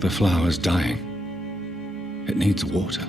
The flower's dying. It needs water.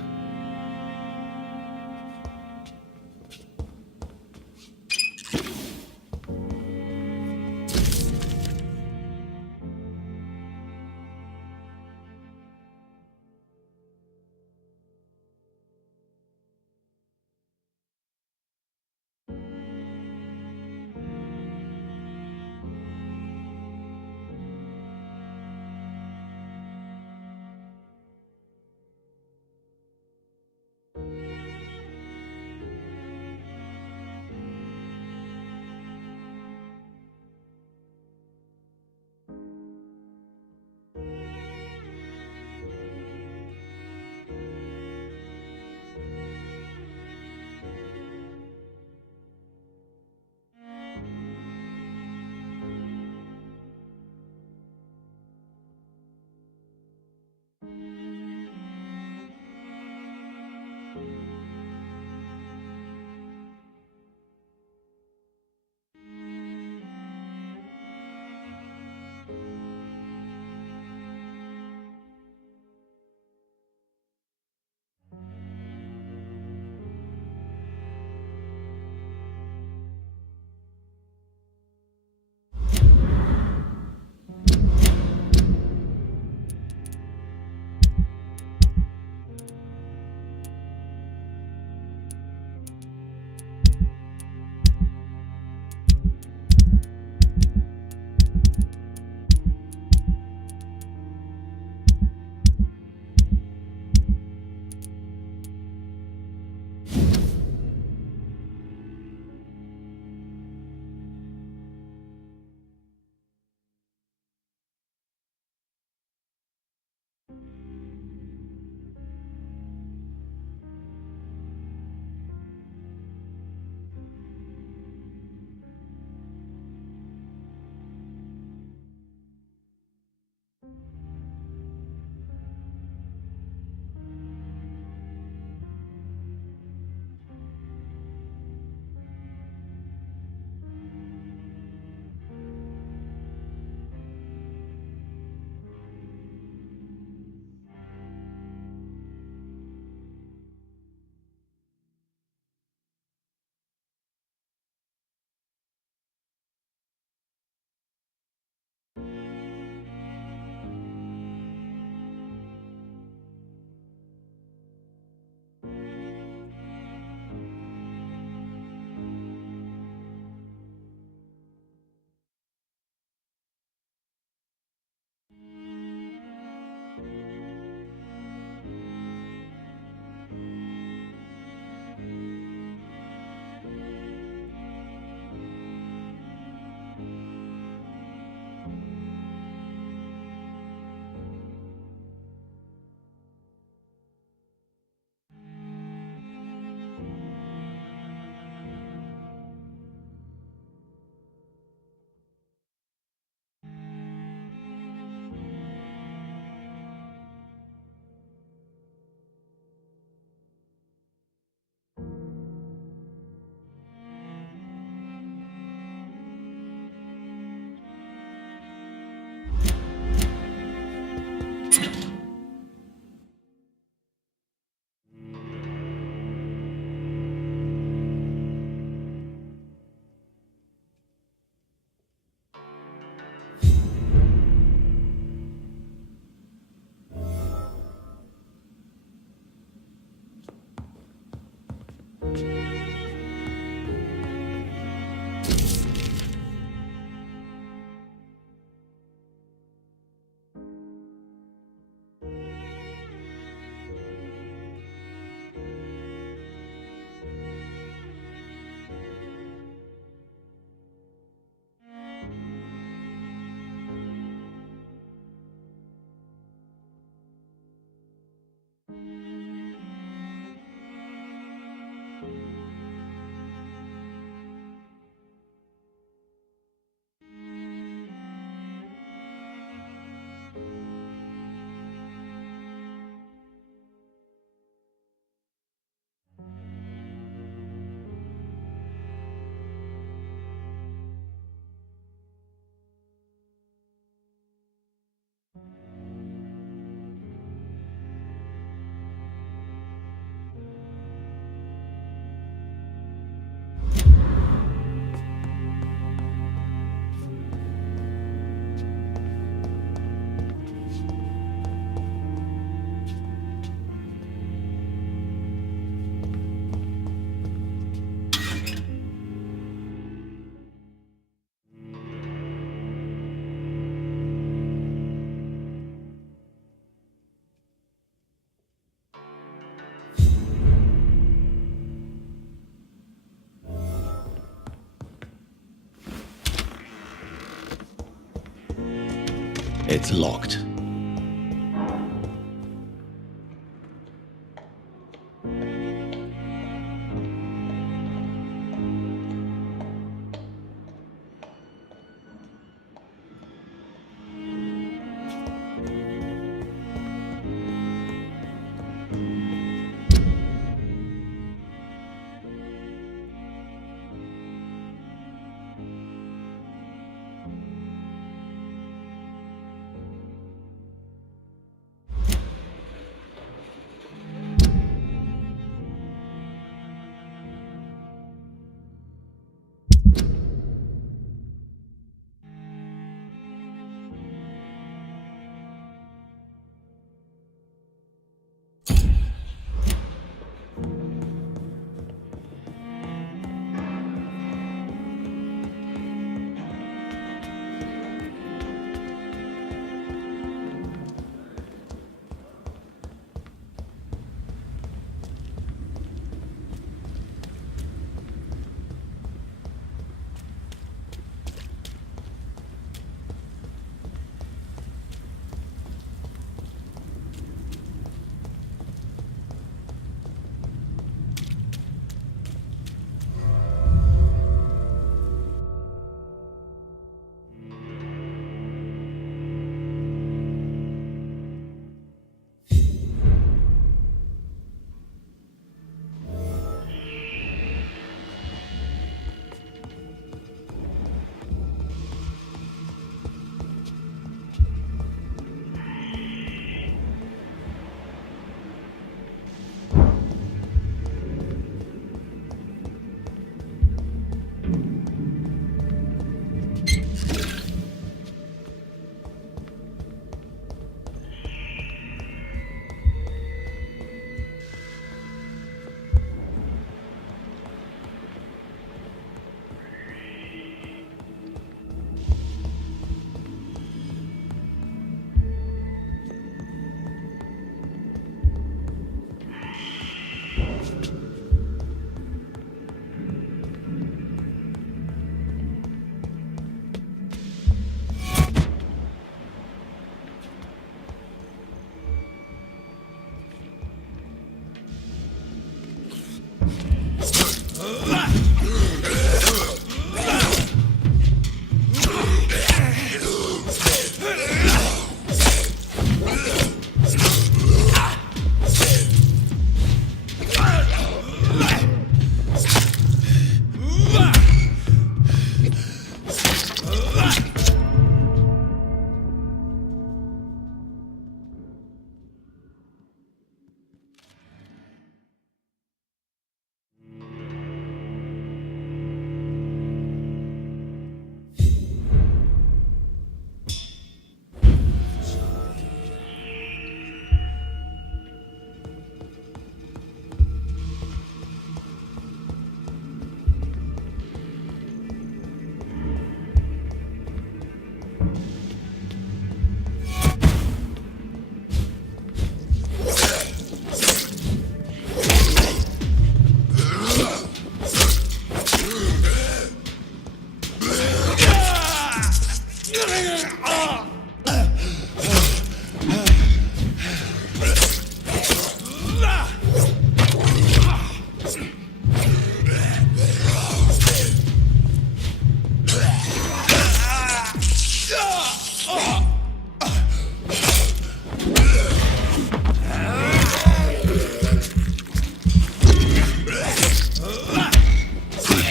It's locked.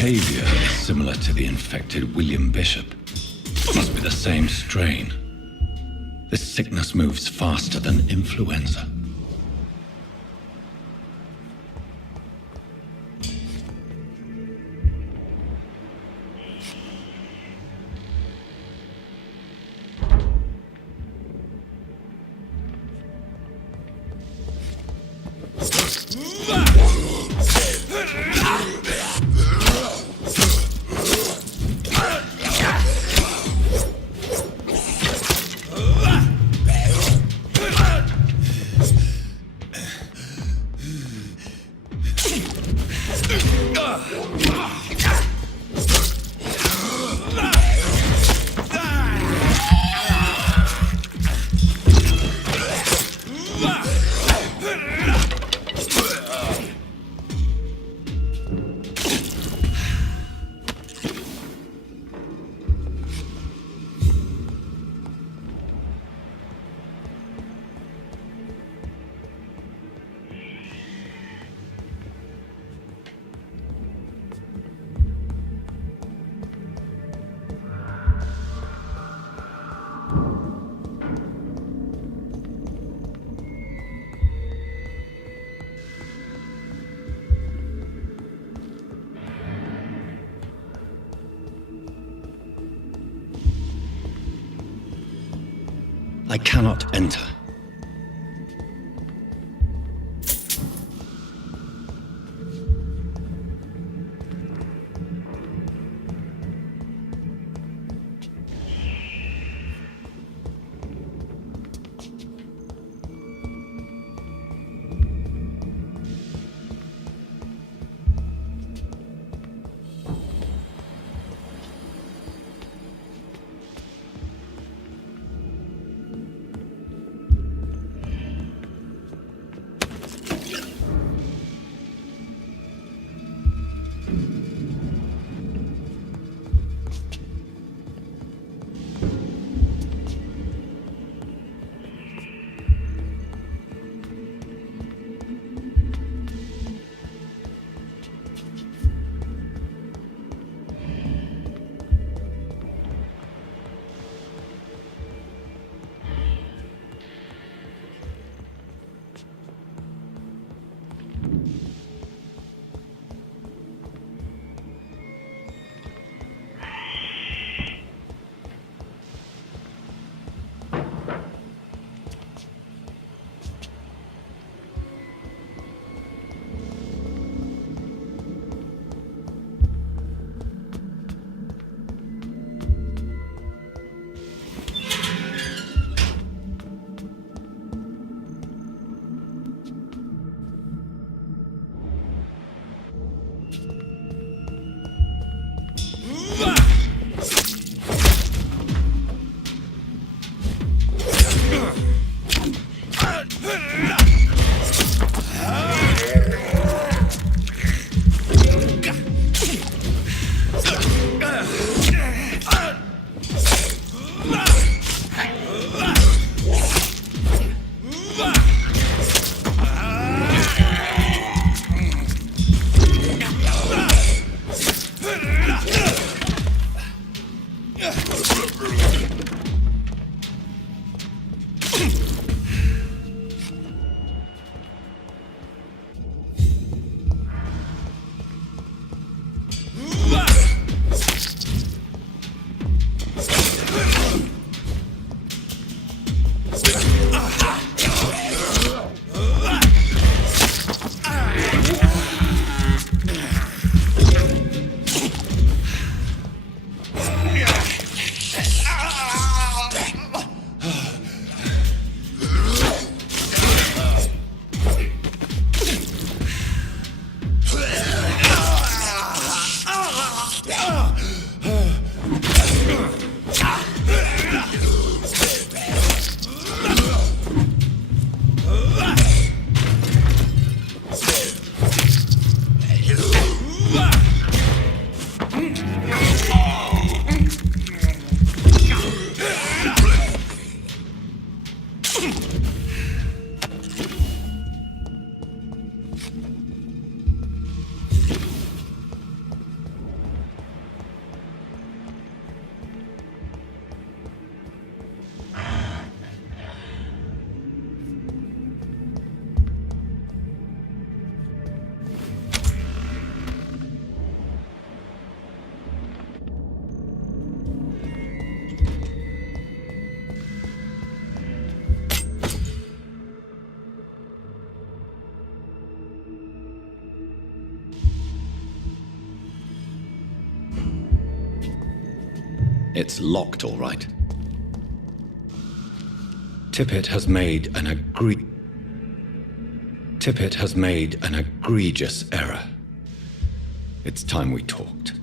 Behavior is similar to the infected William Bishop. Must be the same strain. This sickness moves faster than influenza. I cannot enter. It's locked, all right. Tippett has made an egregious error. It's time we talked.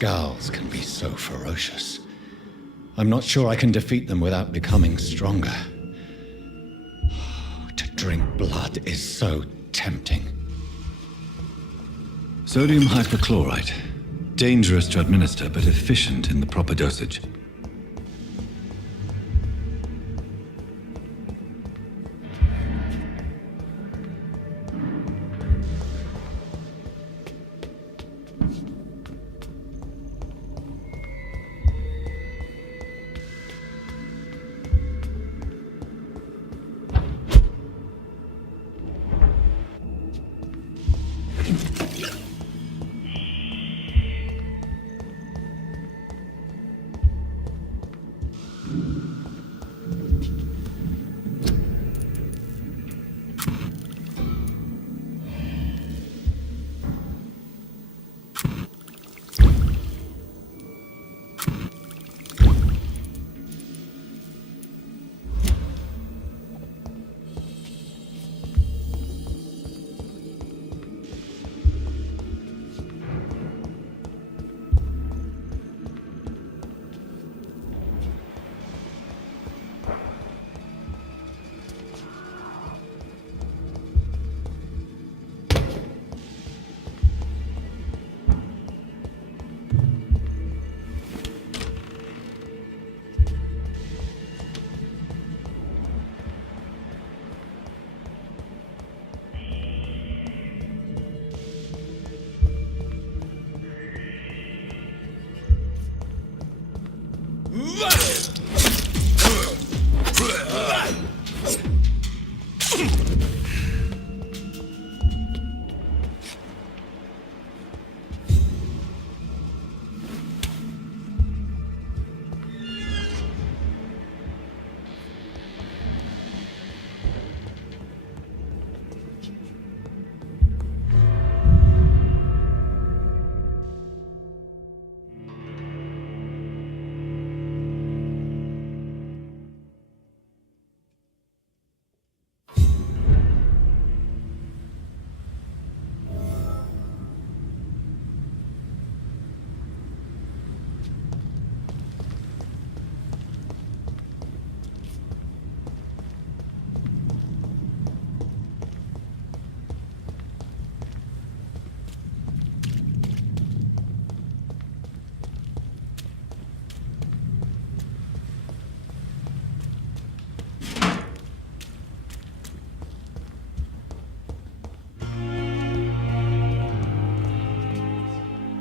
Scowls can be so ferocious. I'm not sure I can defeat them without becoming stronger. To drink blood is so tempting. Sodium hypochlorite. Dangerous to administer, but efficient in the proper dosage.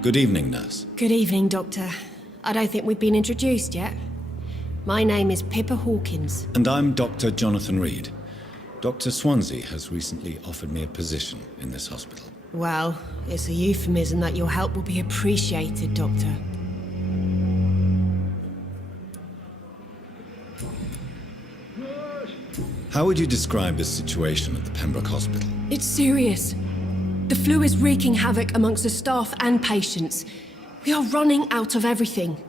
Good evening, nurse. Good evening, Doctor. I don't think we've been introduced yet. My name is Pippa Hawkins. And I'm Dr. Jonathan Reid. Dr. Swansea has recently offered me a position in this hospital. Well, it's a euphemism that your help will be appreciated, Doctor. How would you describe the situation at the Pembroke Hospital? It's serious. The flu is wreaking havoc amongst the staff and patients. We are running out of everything.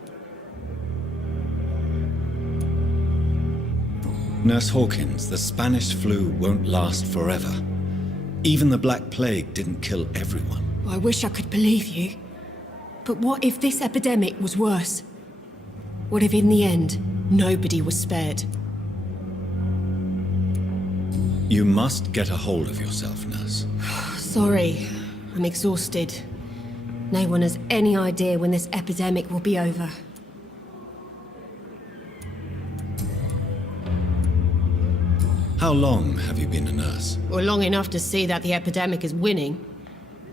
Nurse Hawkins, the Spanish flu won't last forever. Even the Black Plague didn't kill everyone. I wish I could believe you. But what if this epidemic was worse? What if in the end, nobody was spared? You must get a hold of yourself, nurse. Sorry, I'm exhausted. No one has any idea when this epidemic will be over. How long have you been a nurse? Well, long enough to see that the epidemic is winning.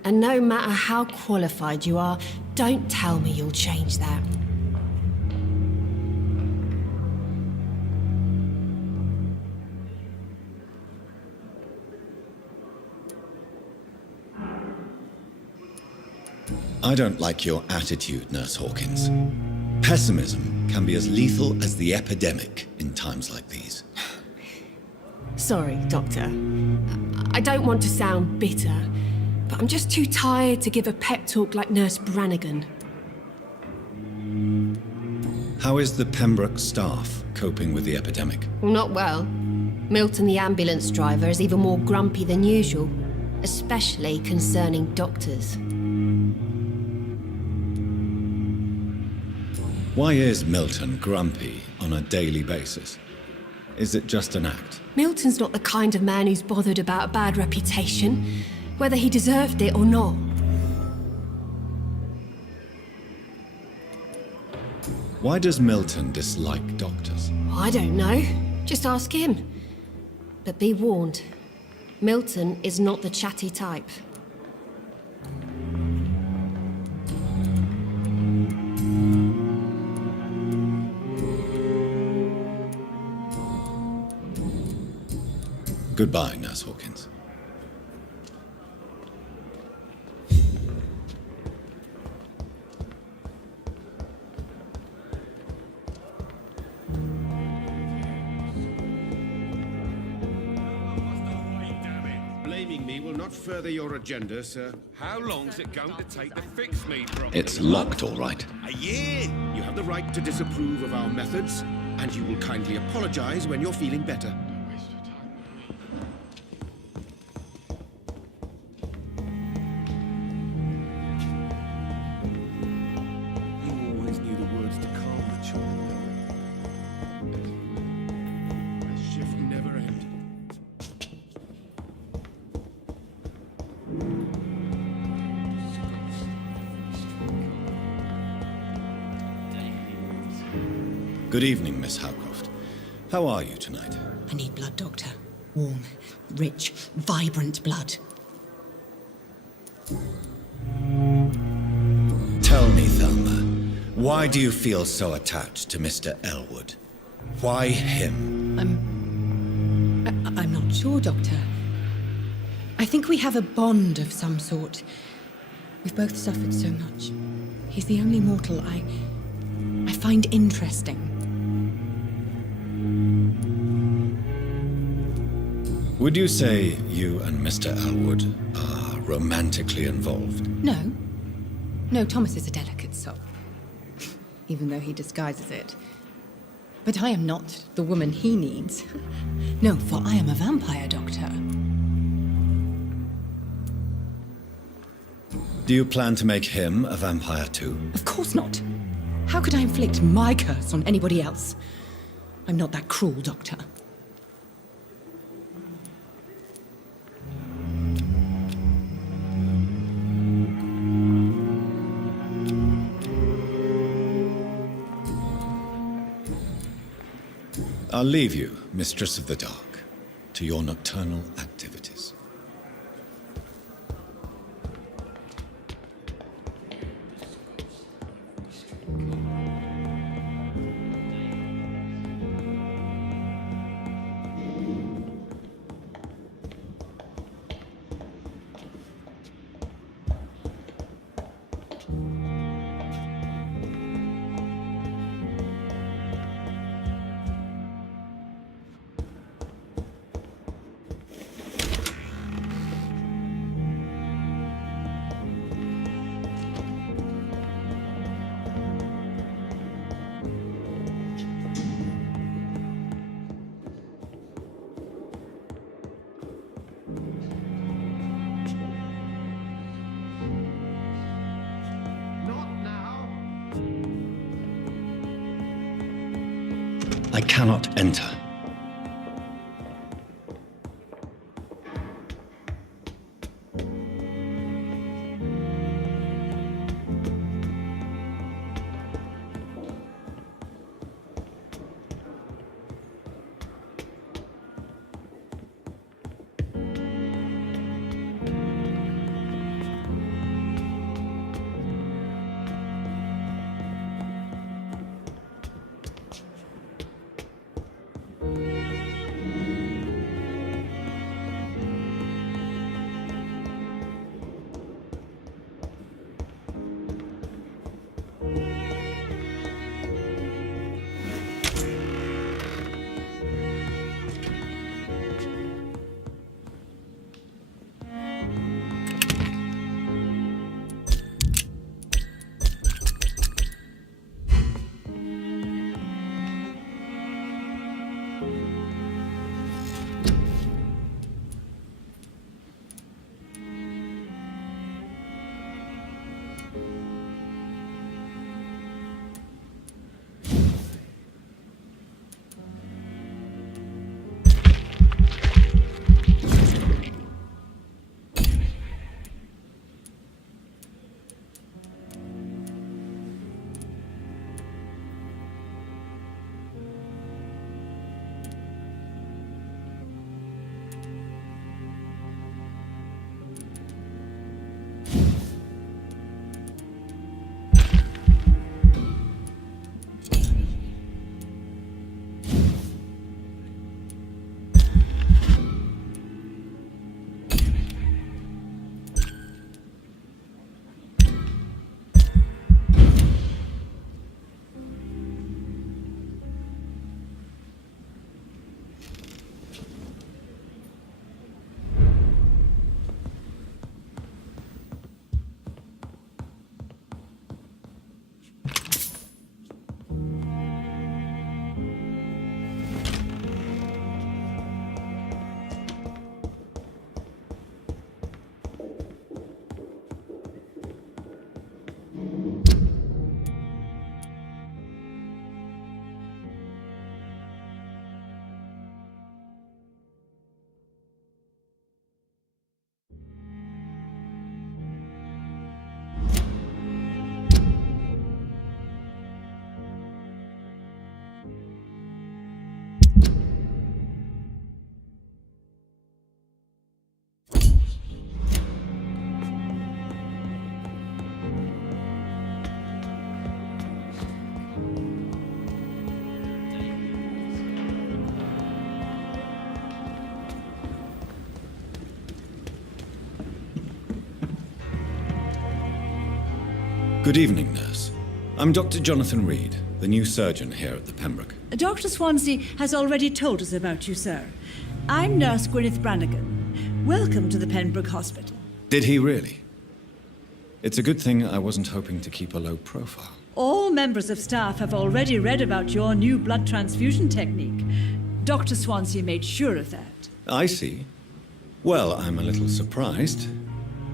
And no matter how qualified you are, don't tell me you'll change that. I don't like your attitude, Nurse Hawkins. Pessimism can be as lethal as the epidemic in times like these. Sorry, Doctor. I don't want to sound bitter, but I'm just too tired to give a pep talk like Nurse Brannigan. How is the Pembroke staff coping with the epidemic? Well, not well. Milton, the ambulance driver, is even more grumpy than usual, especially concerning doctors. Why is Milton grumpy on a daily basis? Is it just an act? Milton's not the kind of man who's bothered about a bad reputation, whether he deserved it or not. Why does Milton dislike doctors? I don't know. Just ask him. But be warned, Milton is not the chatty type. Goodbye, Nurse Hawkins. Blaming me will not further your agenda, sir. How long's it going to take to fix me properly? It's locked, all right. A year? You have the right to disapprove of our methods, and you will kindly apologize when you're feeling better. You always knew the words to calm the child. The shift never ends. Good evening, Miss Howcroft. How are you tonight? I need blood, Doctor. Warm, rich, vibrant blood. Tell me, Thelma, why do you feel so attached to Mr. Elwood? Why him? I'm not sure, Doctor. I think we have a bond of some sort. We've both suffered so much. He's the only mortal I find interesting. Would you say you and Mr. Elwood are romantically involved? No. No, Thomas is a delicate soul. Even though he disguises it. But I am not the woman he needs. No, for I am a vampire, Doctor. Do you plan to make him a vampire too? Of course not. How could I inflict my curse on anybody else? I'm not that cruel, Doctor. I'll leave you, Mistress of the Dark, to your nocturnal activities. I cannot enter. Good evening, nurse. I'm Dr. Jonathan Reid, the new surgeon here at the Pembroke. Dr. Swansea has already told us about you, sir. I'm Nurse Gwyneth Brannigan. Welcome to the Pembroke Hospital. Did he really? It's a good thing I wasn't hoping to keep a low profile. All members of staff have already read about your new blood transfusion technique. Dr. Swansea made sure of that. I see. Well, I'm a little surprised,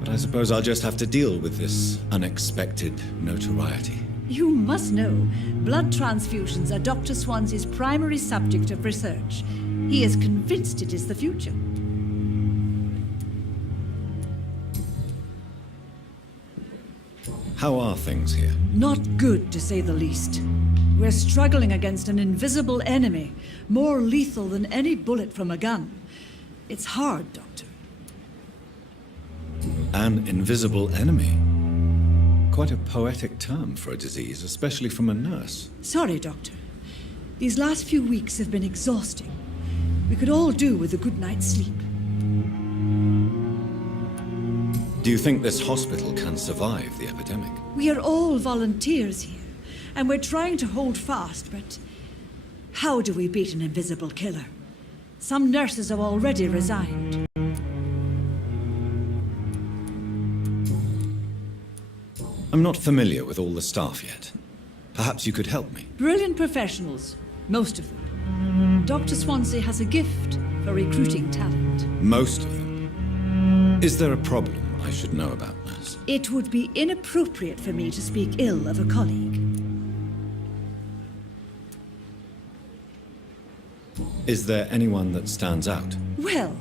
but I suppose I'll just have to deal with this unexpected notoriety. You must know, blood transfusions are Dr. Swansea's primary subject of research. He is convinced it is the future. How are things here? Not good, to say the least. We're struggling against an invisible enemy, more lethal than any bullet from a gun. It's hard, Doctor. An invisible enemy? Quite a poetic term for a disease, especially from a nurse. Sorry, Doctor. These last few weeks have been exhausting. We could all do with a good night's sleep. Do you think this hospital can survive the epidemic? We are all volunteers here, and we're trying to hold fast, but how do we beat an invisible killer? Some nurses have already resigned. I'm not familiar with all the staff yet. Perhaps you could help me. Brilliant professionals, most of them. Dr. Swansea has a gift for recruiting talent. Most of them? Is there a problem I should know about, nurse? It would be inappropriate for me to speak ill of a colleague. Is there anyone that stands out? Well,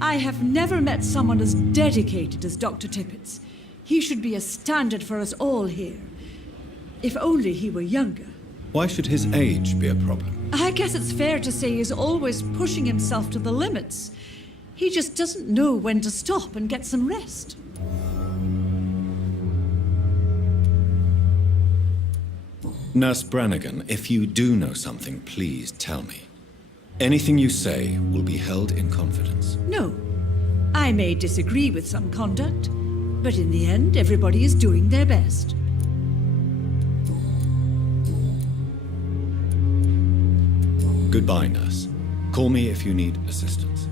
I have never met someone as dedicated as Dr. Tippett's. He should be a standard for us all here. If only he were younger. Why should his age be a problem? I guess it's fair to say he's always pushing himself to the limits. He just doesn't know when to stop and get some rest. Nurse Brannigan, if you do know something, please tell me. Anything you say will be held in confidence. No. I may disagree with some conduct, but in the end, everybody is doing their best. Goodbye, nurse. Call me if you need assistance.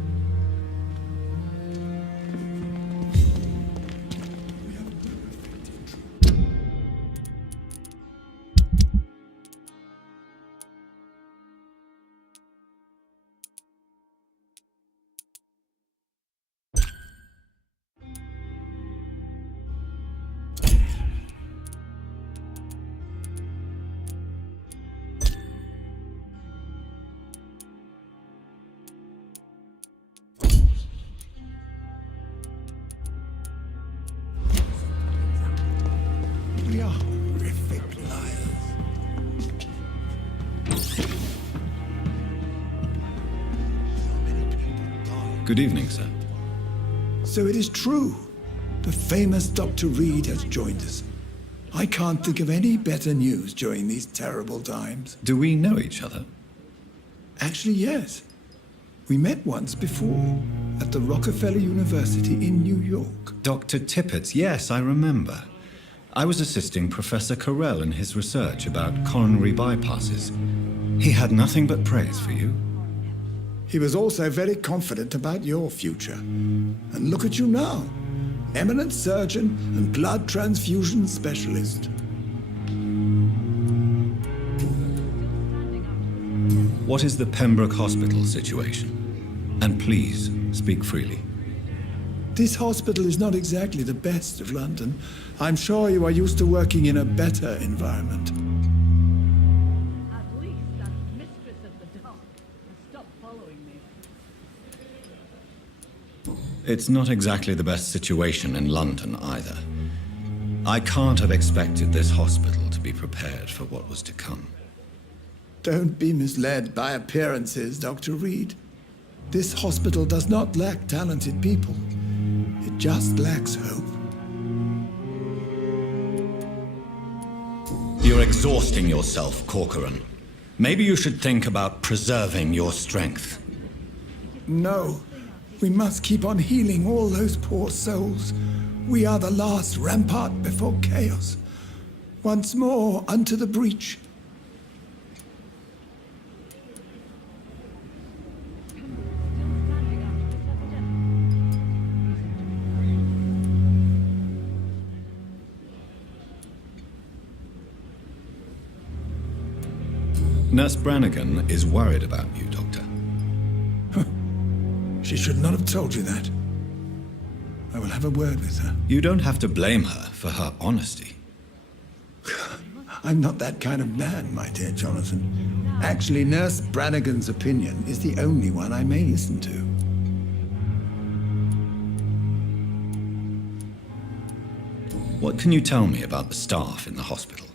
We are horrific liars. Good evening, sir. So it is true. The famous Dr. Reid has joined us. I can't think of any better news during these terrible times. Do we know each other? Actually, yes. We met once before at the Rockefeller University in New York. Dr. Tippett, yes, I remember. I was assisting Professor Carell in his research about coronary bypasses. He had nothing but praise for you. He was also very confident about your future. And look at you now. Eminent surgeon and blood transfusion specialist. What is the Pembroke Hospital situation? And please, speak freely. This hospital is not exactly the best of London. I'm sure you are used to working in a better environment. At least I'm mistress of the dark. Stop following me. It's not exactly the best situation in London either. I can't have expected this hospital to be prepared for what was to come. Don't be misled by appearances, Dr. Reid. This hospital does not lack talented people. It just lacks hope. You're exhausting yourself, Corcoran. Maybe you should think about preserving your strength. No, we must keep on healing all those poor souls. We are the last rampart before chaos. Once more unto the breach. Nurse Brannigan is worried about you, Doctor. She should not have told you that. I will have a word with her. You don't have to blame her for her honesty. I'm not that kind of man, my dear Jonathan. Actually, Nurse Brannigan's opinion is the only one I may listen to. What can you tell me about the staff in the hospital?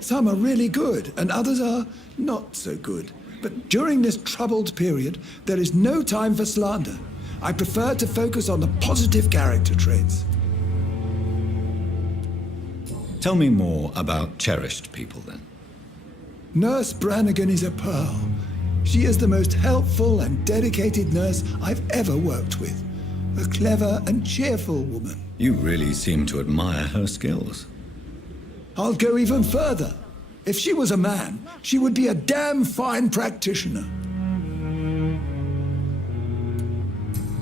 Some are really good, and others are not so good. But during this troubled period, there is no time for slander. I prefer to focus on the positive character traits. Tell me more about cherished people, then. Nurse Brannigan is a pearl. She is the most helpful and dedicated nurse I've ever worked with. A clever and cheerful woman. You really seem to admire her skills. I'll go even further. If she was a man, she would be a damn fine practitioner.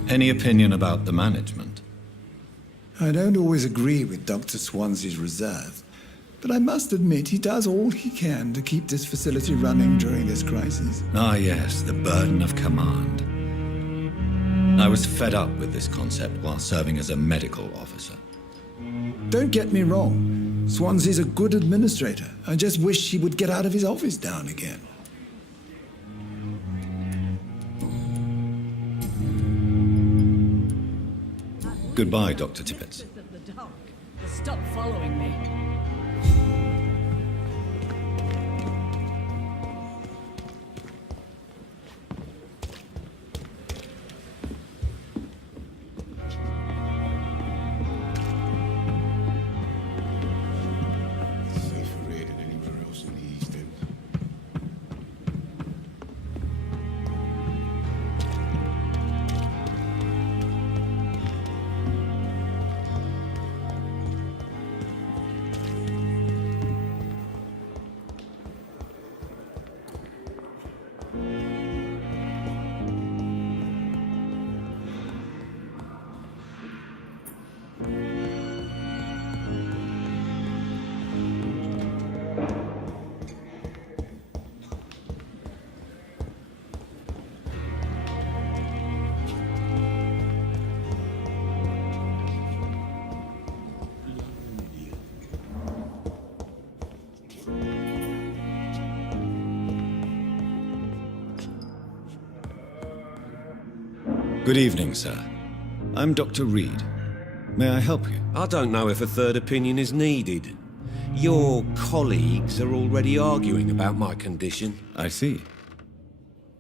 Any opinion about the management? I don't always agree with Dr. Swansea's reserve, but I must admit he does all he can to keep this facility running during this crisis. Ah, yes, the burden of command. I was fed up with this concept while serving as a medical officer. Don't get me wrong. Swansea's a good administrator. I just wish he would get out of his office now and again. Goodbye, Dr. Tippett. Stop following me. Safer here than anywhere else in the East End. Good evening, sir. I'm Dr. Reid. May I help you? I don't know if a third opinion is needed. Your colleagues are already arguing about my condition. I see.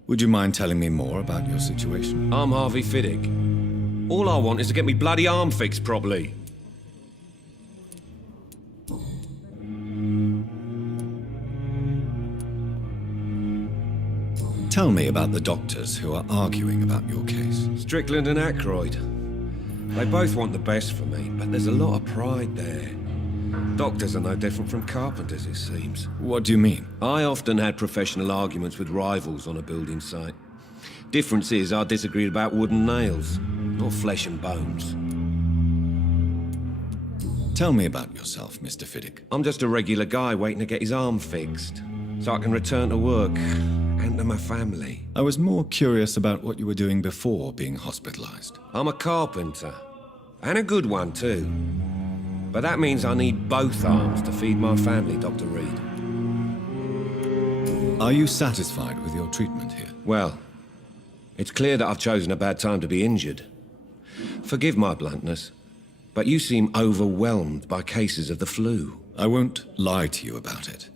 Would you mind telling me more about your situation? I'm Harvey Fiddick. All I want is to get me bloody arm fixed properly. Tell me about the doctors who are arguing about your case. Strickland and Aykroyd. They both want the best for me, but there's a lot of pride there. Doctors are no different from carpenters, it seems. What do you mean? I often had professional arguments with rivals on a building site. Difference is I disagreed about wooden nails, not flesh and bones. Tell me about yourself, Mr. Fiddick. I'm just a regular guy waiting to get his arm fixed, so I can return to work and to my family. I was more curious about what you were doing before being hospitalized. I'm a carpenter, and a good one too. But that means I need both arms to feed my family, Dr. Reid. Are you satisfied with your treatment here? Well, it's clear that I've chosen a bad time to be injured. Forgive my bluntness, but you seem overwhelmed by cases of the flu. I won't lie to you about it.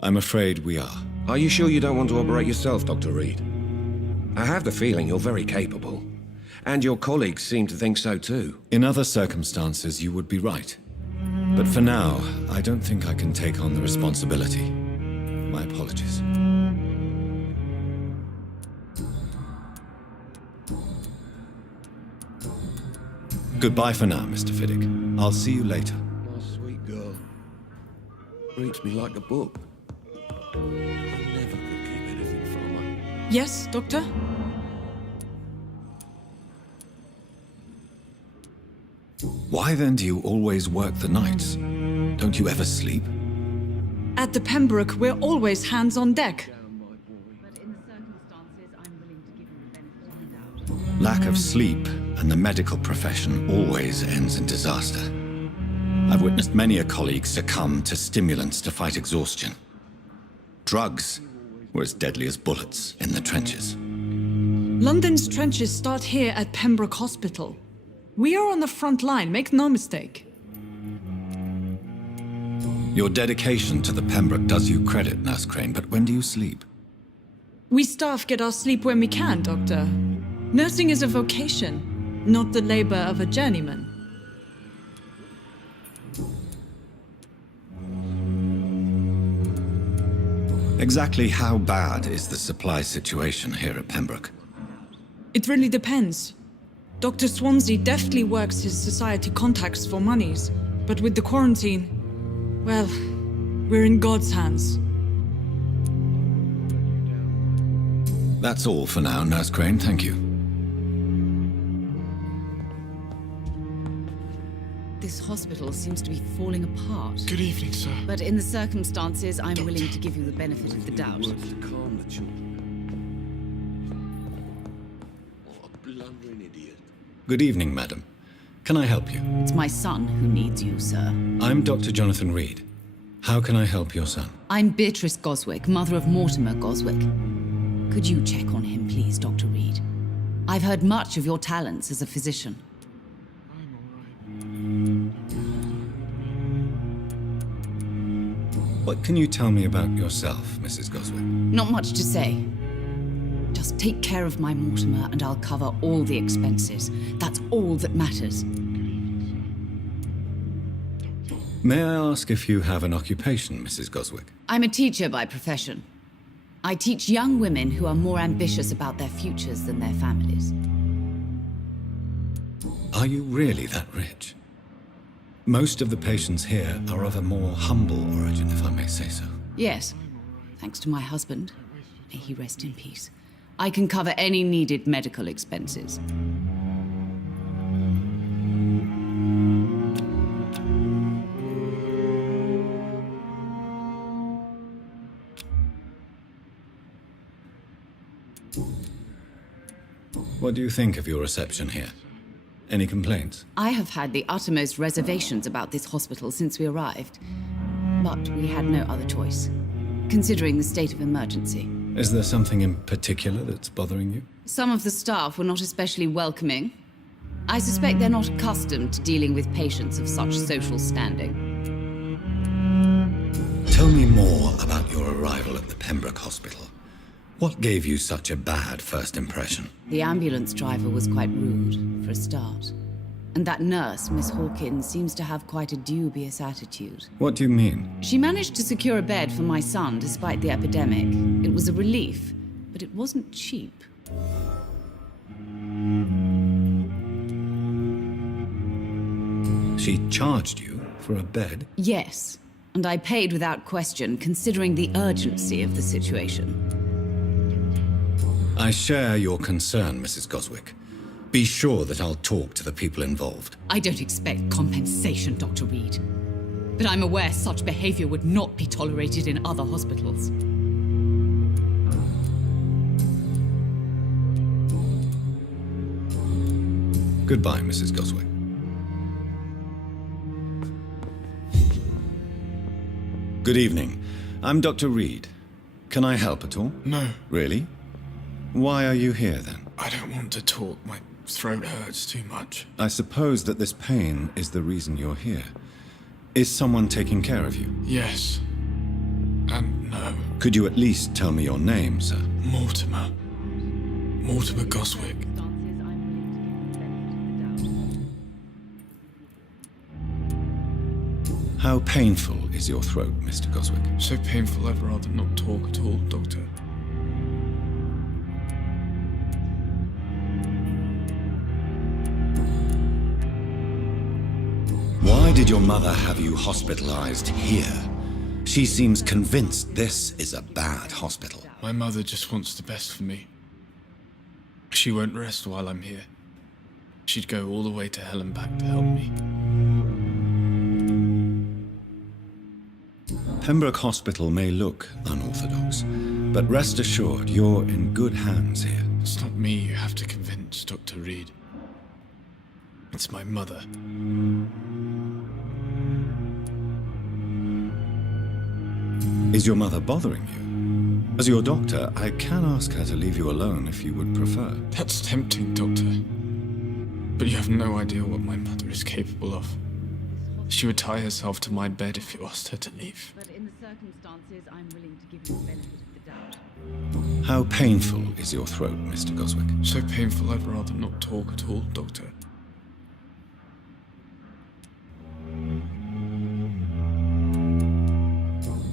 I'm afraid we are. Are you sure you don't want to operate yourself, Dr. Reid? I have the feeling you're very capable. And your colleagues seem to think so too. In other circumstances, you would be right. But for now, I don't think I can take on the responsibility. My apologies. Goodbye for now, Mr. Fiddick. I'll see you later. My sweet girl. Reads me like a book. I never could keep anything from her. Yes, Doctor? Why then do you always work the nights? Don't you ever sleep? At the Pembroke, we're always hands on deck. Lack of sleep and the medical profession always ends in disaster. I've witnessed many a colleague succumb to stimulants to fight exhaustion. Drugs were as deadly as bullets in the trenches. London's trenches start here at Pembroke Hospital. We are on the front line, make no mistake. Your dedication to the Pembroke does you credit, Nurse Crane, but when do you sleep? We staff get our sleep when we can, Doctor. Nursing is a vocation, not the labor of a journeyman. Exactly how bad is the supply situation here at Pembroke? It really depends. Dr. Swansea deftly works his society contacts for monies, but with the quarantine, well, we're in God's hands. That's all for now, Nurse Crane, thank you. This hospital seems to be falling apart. Good evening, sir. But in the circumstances, I'm willing to give you the benefit of the doubt. Words to calm the children. What a blundering idiot. Good evening, madam. Can I help you? It's my son who needs you, sir. I'm Dr. Jonathan Reid. How can I help your son? I'm Beatrice Goswick, mother of Mortimer Goswick. Could you check on him, please, Dr. Reid? I've heard much of your talents as a physician. I'm What can you tell me about yourself, Mrs. Goswick? Not much to say. Just take care of my Mortimer and I'll cover all the expenses. That's all that matters. May I ask if you have an occupation, Mrs. Goswick? I'm a teacher by profession. I teach young women who are more ambitious about their futures than their families. Are you really that rich? Most of the patients here are of a more humble origin, if I may say so. Yes, thanks to my husband. May he rest in peace. I can cover any needed medical expenses. What do you think of your reception here? Any complaints? I have had the uttermost reservations about this hospital since we arrived. But we had no other choice, considering the state of emergency. Is there something in particular that's bothering you? Some of the staff were not especially welcoming. I suspect they're not accustomed to dealing with patients of such social standing. Tell me more about your arrival at the Pembroke Hospital. What gave you such a bad first impression? The ambulance driver was quite rude, for a start. And that nurse, Miss Hawkins, seems to have quite a dubious attitude. What do you mean? She managed to secure a bed for my son despite the epidemic. It was a relief, but it wasn't cheap. She charged you for a bed? Yes, and I paid without question, considering the urgency of the situation. I share your concern, Mrs. Goswick. Be sure that I'll talk to the people involved. I don't expect compensation, Dr. Reid. But I'm aware such behavior would not be tolerated in other hospitals. Goodbye, Mrs. Goswick. Good evening. I'm Dr. Reid. Can I help at all? No. Really? Why are you here, then? I don't want to talk. My throat hurts too much. I suppose that this pain is the reason you're here. Is someone taking care of you? Yes. And no. Could you at least tell me your name, sir? Mortimer. Mortimer Goswick. How painful is your throat, Mr. Goswick? So painful I'd rather not talk at all, Doctor. Why did your mother have you hospitalized here? She seems convinced this is a bad hospital. My mother just wants the best for me. She won't rest while I'm here. She'd go all the way to hell and back to help me. Pembroke Hospital may look unorthodox, but rest assured you're in good hands here. It's not me you have to convince, Dr. Reid. It's my mother. Is your mother bothering you? As your doctor, I can ask her to leave you alone if you would prefer. That's tempting, Doctor. But you have no idea what my mother is capable of. She would tie herself to my bed if you asked her to leave. But in the circumstances, I'm willing to give you the benefit of the doubt. How painful is your throat, Mr. Goswick? So painful I'd rather not talk at all, Doctor.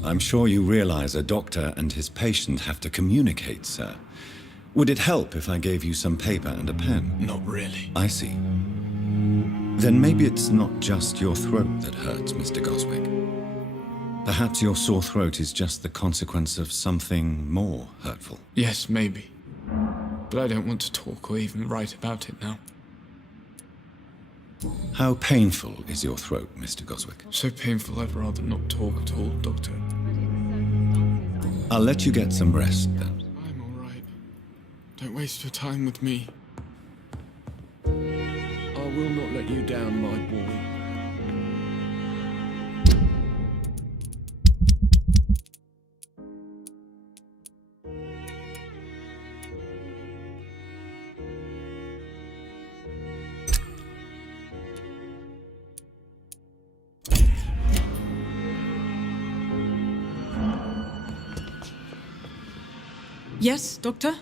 I'm sure you realize a doctor and his patient have to communicate, sir. Would it help if I gave you some paper and a pen? Not really. I see. Then maybe it's not just your throat that hurts, Mr. Goswick. Perhaps your sore throat is just the consequence of something more hurtful. Yes, maybe. But I don't want to talk or even write about it now. How painful is your throat, Mr. Goswick? So painful I'd rather not talk at all, Doctor. I'll let you get some rest, then. I'm all right. Don't waste your time with me. I will not let you down, my boy. Yes, Doctor?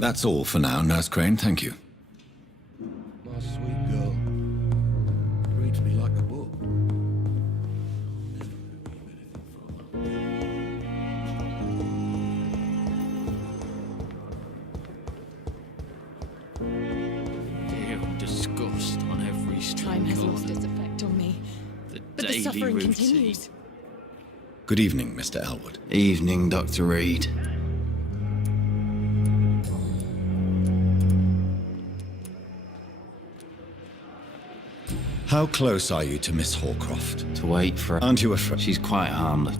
That's all for now, Nurse Crane, thank you. My sweet girl. Reads me like a book. Feel disgust on every street Time has corner. lost its effect on me. The But the daily suffering routine. continues. Good evening, Mr. Elwood. Evening, Dr. Reid. How close are you to Miss Horcroft? To wait for her. Aren't you afraid? She's quite harmless.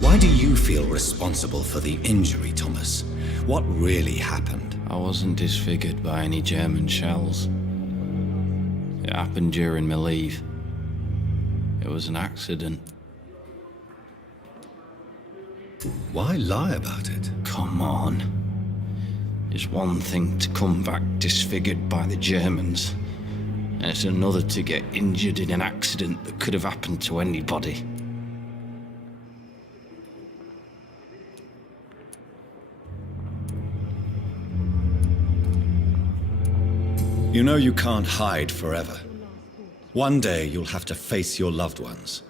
Why do you feel responsible for the injury, Thomas? What really happened? I wasn't disfigured by any German shells. It happened during my leave. It was an accident. Why lie about it? Come on. It's one thing to come back disfigured by the Germans, and it's another to get injured in an accident that could have happened to anybody. You know you can't hide forever. One day you'll have to face your loved ones.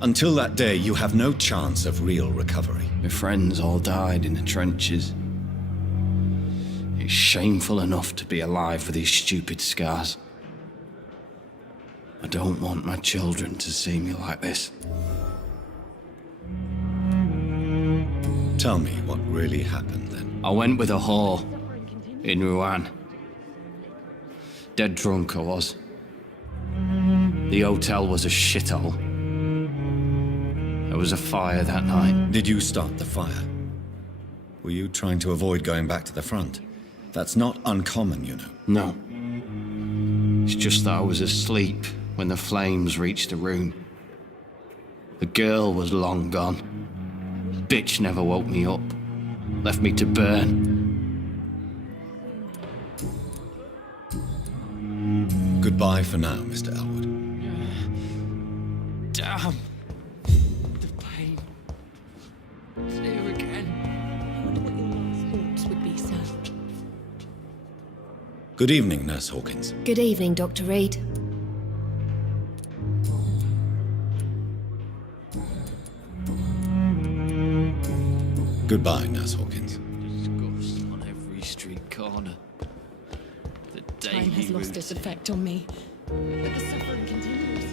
Until that day, you have no chance of real recovery. My friends all died in the trenches. It's shameful enough to be alive with these stupid scars. I don't want my children to see me like this. Tell me what really happened then. I went with a whore in Rouen. Dead drunk I was. The hotel was a shithole. There was a fire that night. Did you start the fire? Were you trying to avoid going back to the front? That's not uncommon, you know. No. It's just that I was asleep when the flames reached the room. The girl was long gone. Bitch never woke me up. Left me to burn. Goodbye for now, Mr. Elwood. Damn. The pain. It's here again. I wonder what your last thoughts would be, sir. Good evening, Nurse Hawkins. Good evening, Dr. Reid. Goodbye, Nurse Hawkins. Disgust on every street corner. The daily Time has lost routine. its effect on me. But the suffering continues.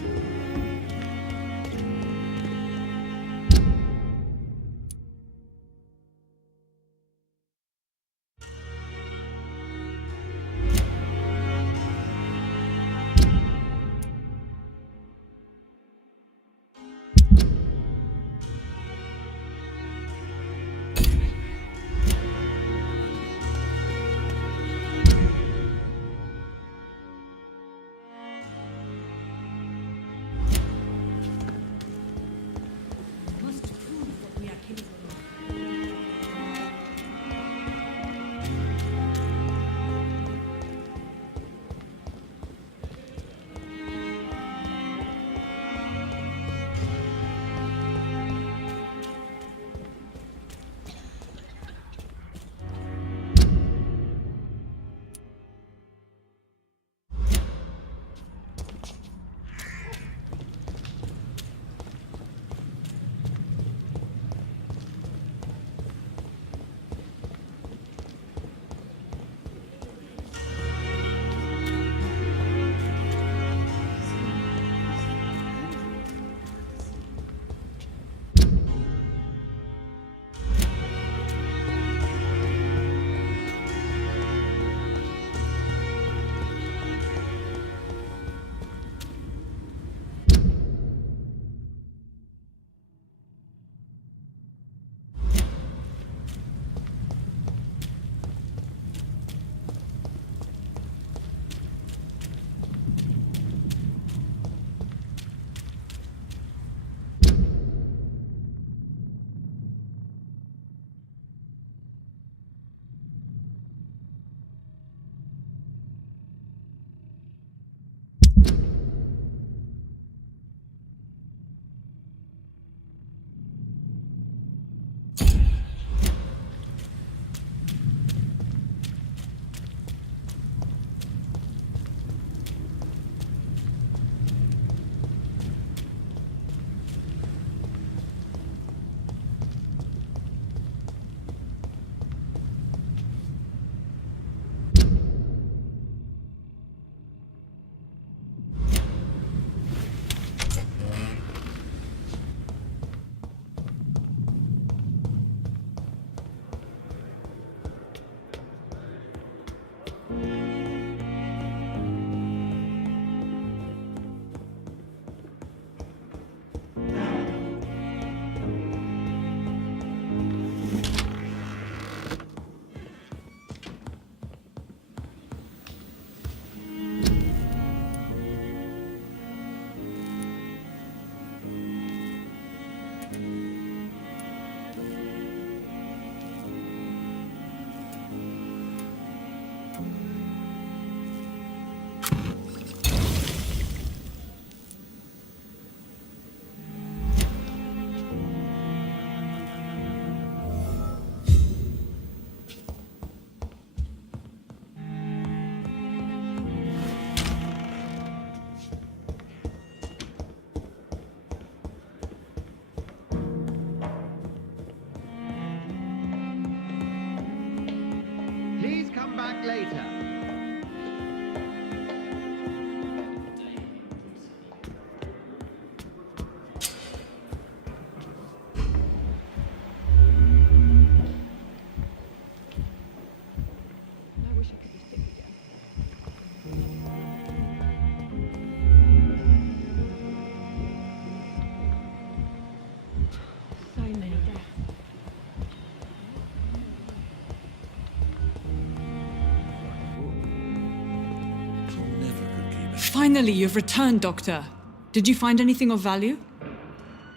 Finally, you've returned, Doctor. Did you find anything of value?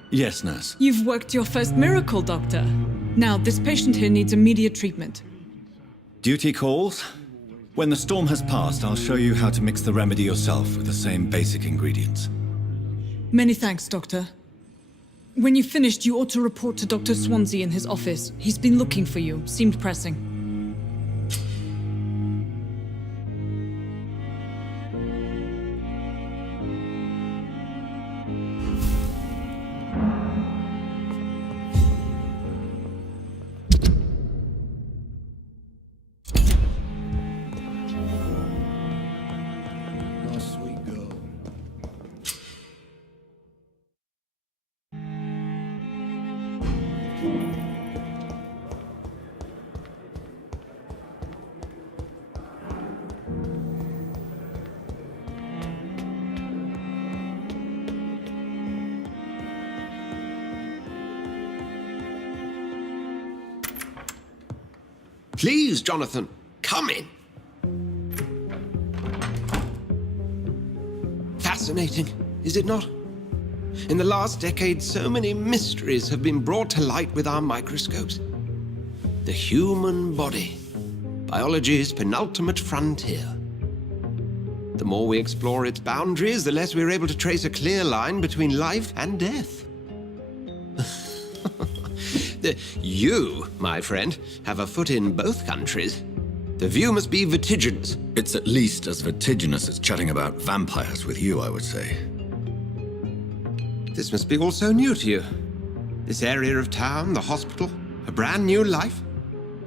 Yes, nurse. You've worked your first miracle, Doctor. Now, this patient here needs immediate treatment. Duty calls. When the storm has passed, I'll show you how to mix the remedy yourself with the same basic ingredients. Many thanks, Doctor. When you've finished, you ought to report to Dr. Swansea in his office. He's been looking for you. Seemed pressing. Please, Jonathan, come in. Fascinating, is it not? In the last decade, so many mysteries have been brought to light with our microscopes. The human body, biology's penultimate frontier. The more we explore its boundaries, the less we're able to trace a clear line between life and death. You, my friend, have a foot in both countries. The view must be vertiginous. It's at least as vertiginous as chatting about vampires with you, I would say. This must be all so new to you. This area of town, the hospital, a brand new life.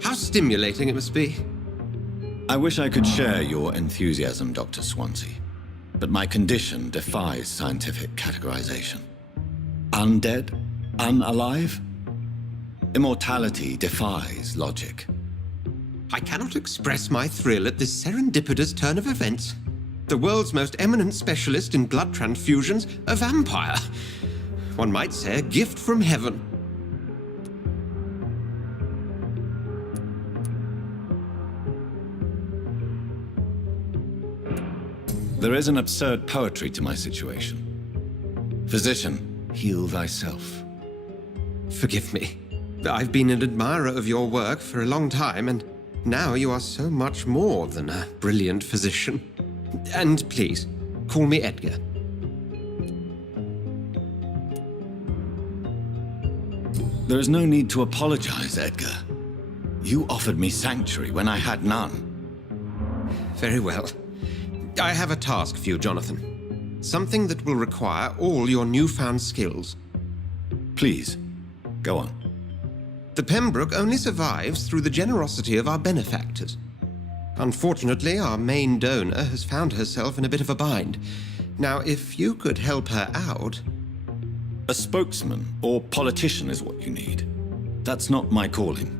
How stimulating it must be. I wish I could share your enthusiasm, Dr. Swansea, but my condition defies scientific categorization. Undead? Unalive? Immortality defies logic. I cannot express my thrill at this serendipitous turn of events. The world's most eminent specialist in blood transfusions, a vampire. One might say a gift from heaven. There is an absurd poetry to my situation. Physician, heal thyself. Forgive me. I've been an admirer of your work for a long time, and now you are so much more than a brilliant physician. And please, call me Edgar. There is no need to apologize, Edgar. You offered me sanctuary when I had none. Very well. I have a task for you, Jonathan. Something that will require all your newfound skills. Please, go on. The Pembroke only survives through the generosity of our benefactors. Unfortunately, our main donor has found herself in a bit of a bind. Now, if you could help her out... A spokesman or politician is what you need. That's not my calling.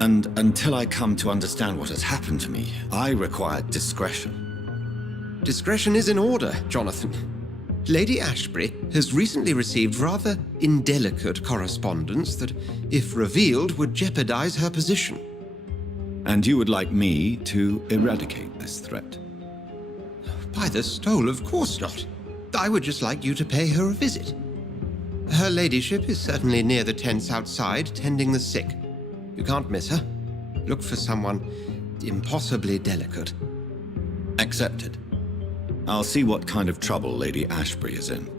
And until I come to understand what has happened to me, I require discretion. Discretion is in order, Jonathan. Lady Ashbury has recently received rather indelicate correspondence that, if revealed, would jeopardize her position. And you would like me to eradicate this threat? By the stole, of course not. I would just like you to pay her a visit. Her ladyship is certainly near the tents outside, tending the sick. You can't miss her. Look for someone impossibly delicate. Accepted. I'll see what kind of trouble Lady Ashbury is in.